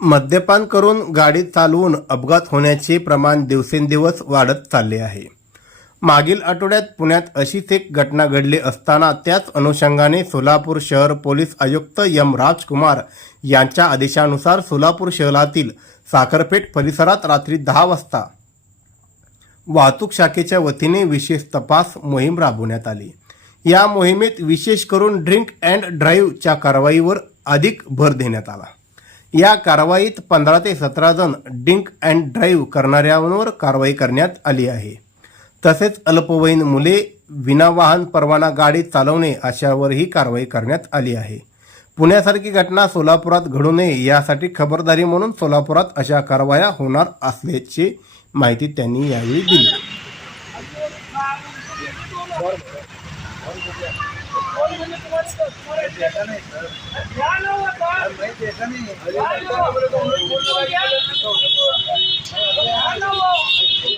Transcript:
मद्यपान करून गाडी चालवून अपघात होण्याचे प्रमाण दिवसेंदिवस वाढत चालले आहे. मागील आठवड्यात पुण्यात अशीच एक घटना घडली असताना त्याच अनुषंगाने सोलापूर शहर पोलीस आयुक्त यम राजकुमार यांच्या आदेशानुसार सोलापूर शहरातील साखरपेठ परिसरात रात्री दहा वाजता वाहतूक शाखेच्या वतीने विशेष तपास मोहीम राबवण्यात आली. या मोहिमेत विशेष करून ड्रिंक अँड ड्राईव्हच्या कारवाईवर अधिक भर देण्यात आला. या कारवाईत पंधरा ते सतरा जण डिंक अँड ड्राईव्ह करणाऱ्यांवर कारवाई करण्यात आली आहे. तसेच अल्पवयीन मुले विनावाहन परवाना गाडी चालवणे अशावरही कारवाई करण्यात आली आहे. पुण्यासारखी घटना सोलापुरात घडू नये यासाठी खबरदारी म्हणून सोलापुरात अशा कारवाया होणार असल्याची माहिती त्यांनी यावेळी दिली. या